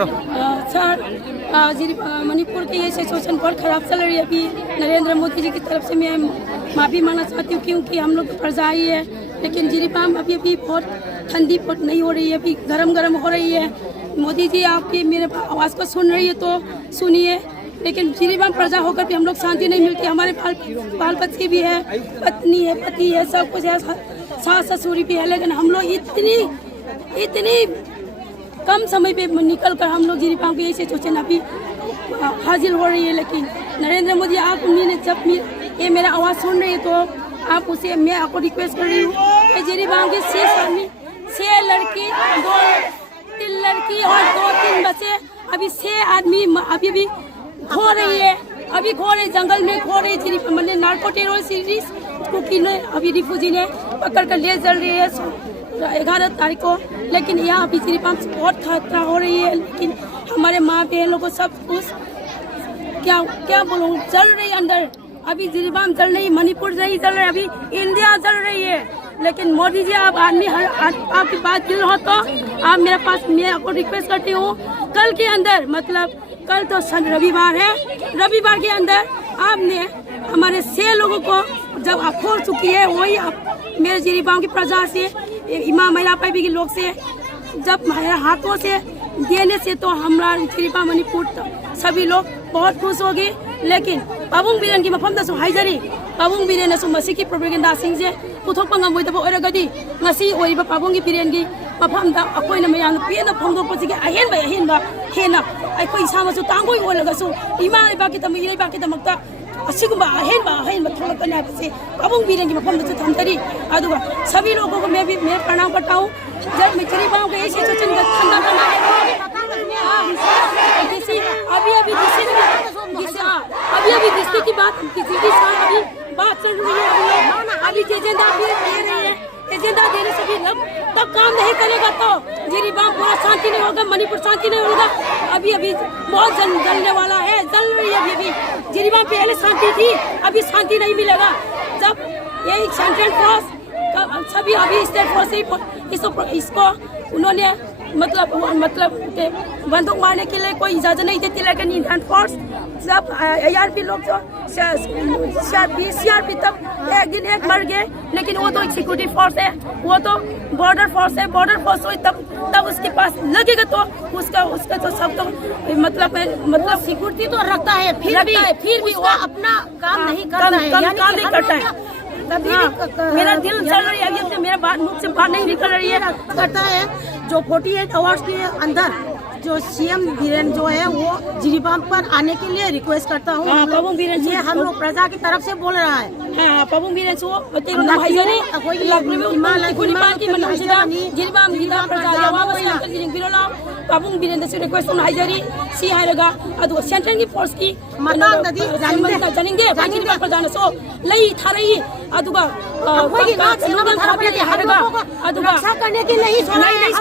Sir Manipur की ये situation बहुत ख़राब चल रही है। अभी नरेंद्र मोदी जी की तरफ से मैं माफ़ी मांगना चाहती हूँ क्योंकि हम लोग प्रजा ही है, लेकिन जिरीबाम अभी बहुत ठंडी बहुत नहीं हो रही है, अभी गरम हो रही है। मोदी जी आपकी मेरे आवाज़ को सुन रही है तो सुनिए, लेकिन जिरीबाम प्रजा होकर भी हम लोग शांति नहीं मिलती। हमारे बाल बच्चे भी है, पत्नी है, पति है, सब कुछ है, सास ससुर भी है, लेकिन हम लोग इतनी कम समय पे निकल कर हम लोग जिरीबाम की यही सिचुएशन अभी हाजिर हो रही है। लेकिन नरेंद्र मोदी आप उन्होंने जब ये मेरा आवाज़ सुन रही है तो आप उसे मैं आपको रिक्वेस्ट कर रही हूँ। जिरीबाम के 6 लड़की 3 लड़की और 2-3 बच्चे, अभी 6 आदमी अभी भी खो रही है, जंगल में खो रही है। मैंने नार्को टेररिस्ट को अभी रिफ्यूजी ने पकड़ कर ले चल रही है 11 तारीख को, लेकिन यहाँ अभी जिरीबाम से बहुत खतरा हो रही है। लेकिन हमारे माँ बहन लोगों को सब कुछ क्या बोलूँ जल रही है अंदर। अभी जिरीबाम जल रही, मणिपुर नहीं जल रही, अभी इंडिया जल रही है। लेकिन मोदी जी आप आदमी आपकी बात दिल हो तो आप मेरे पास, मैं आपको रिक्वेस्ट करती हूँ कल के अंदर, मतलब कल तो रविवार है, रविवार के अंदर आपने हमारे 6 लोगों को जब आप खोल चुकी है, वही आप मेरे जिरीबाम की प्रजा से इमाम महिला पाइबी के लोग से जब हमारे हाथों से देने से तो हमारा जिरीबाम मणिपुर सभी लोग बहुत खुश होगी। लेकिन पाबुंग बिरेन की मफम दसु हाइजरी पाबुंग बिरेन असु मसी की प्रोपेगेंडा सिंजे पुथोकपा ngam ओइरगदी ngasi ओइबा पाबुंग की बिरेन की मफम दा अखोइना मयान पेन फोंदोकपसिगे अहेनबा हेना अखोइ सामसु तांगोइ ओलगसु इमा लेबाकी तम इरेबाकी तमक्ता असिगुम्बा अहेनबा थोलकने हाबसे पाबुंग बिरेन की मफम दसु थमतरी अदुगा सभी लोगों को मैं प्रणाम करता हूं। जब मैं जिरीबाम के ऐसे सोचन का ठंडा करना है अभी जिससे की बात किसी की अभी बात चल रही है, अभी एजेंडा दे रही है, एजेंडा देने से भी तब काम नहीं करेगा तो जिरीबाम पूरा शांति नहीं होगा, मणिपुर शांति नहीं होगा। अभी बहुत जलने वाला है, जल रही है अभी जिरीबाम पहले शांति थी, अभी शांति नहीं मिलेगा। जब ये सेंट्रल फोर्स सभी अभी स्टेट फोर्स इसको उन्होंने मतलब बंदूक मारने के लिए कोई इजाजत नहीं देती, लेकिन इंडियन फोर्स जब ARP लोग जो CRP तब एक दिन एक मर गए, लेकिन वो तो सिक्योरिटी फोर्स है, वो तो बॉर्डर फोर्स है, बॉर्डर फोर्स हुई तब उसके पास लगेगा तो उसका तो सब तो मतलब सिक्योरिटी तो रखता है, फिर भी वो अपना काम नहीं करता है, काम नहीं करता है। मेरा दिल चल रही है, मेरा मुख से बात नहीं निकल रही है। करता है जो 48 आवर्स के अंदर जो CM बीरेन जो है वो जिरीबाम पर आने के लिए रिक्वेस्ट करता हूँ। ये हम लोग प्रजा की तरफ से बोल रहा है। पाबुंग बिरेन पाबुंग बिरेन रिक्वेस्ट हाइजरी सी हाइरगा अदु सेंट्रल की फोर्स की जानिंगे प्रजा सो लई थारई अदुगा रक्षा करने के नहीं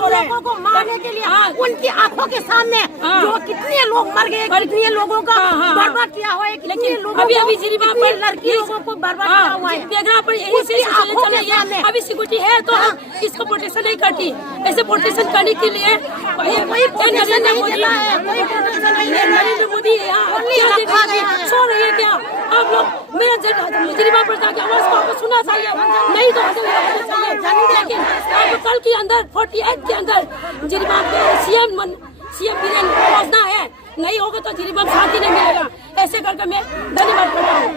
लोगों को मारने के लिए उनकी आंखों के सामने जो कितने लोग मर गए, कितने लोगों का बर्बाद किया हुआ है, कितने लोगों अभी जिरीबाम पर लड़की लोगों को बर्बाद किया हुआ है। पर यही अभी सिक्योरिटी है तो इसको प्रोटेक्शन नहीं करती, ऐसे प्रोटेक्शन करने के लिए नरेंद्र मोदी सो रही है क्या? आप लोग मेरा जिरीबाम प्रजा की आवाज को सुनना चाहिए, नहीं तो लेकिन कल के अंदर 48 के अंदर जिरीबाम पे CM बीरेन पहुंचना है, नहीं होगा तो जिरीबाम शांति नहीं मिलेगा। ऐसे करके मैं धन्यवाद करता हूँ।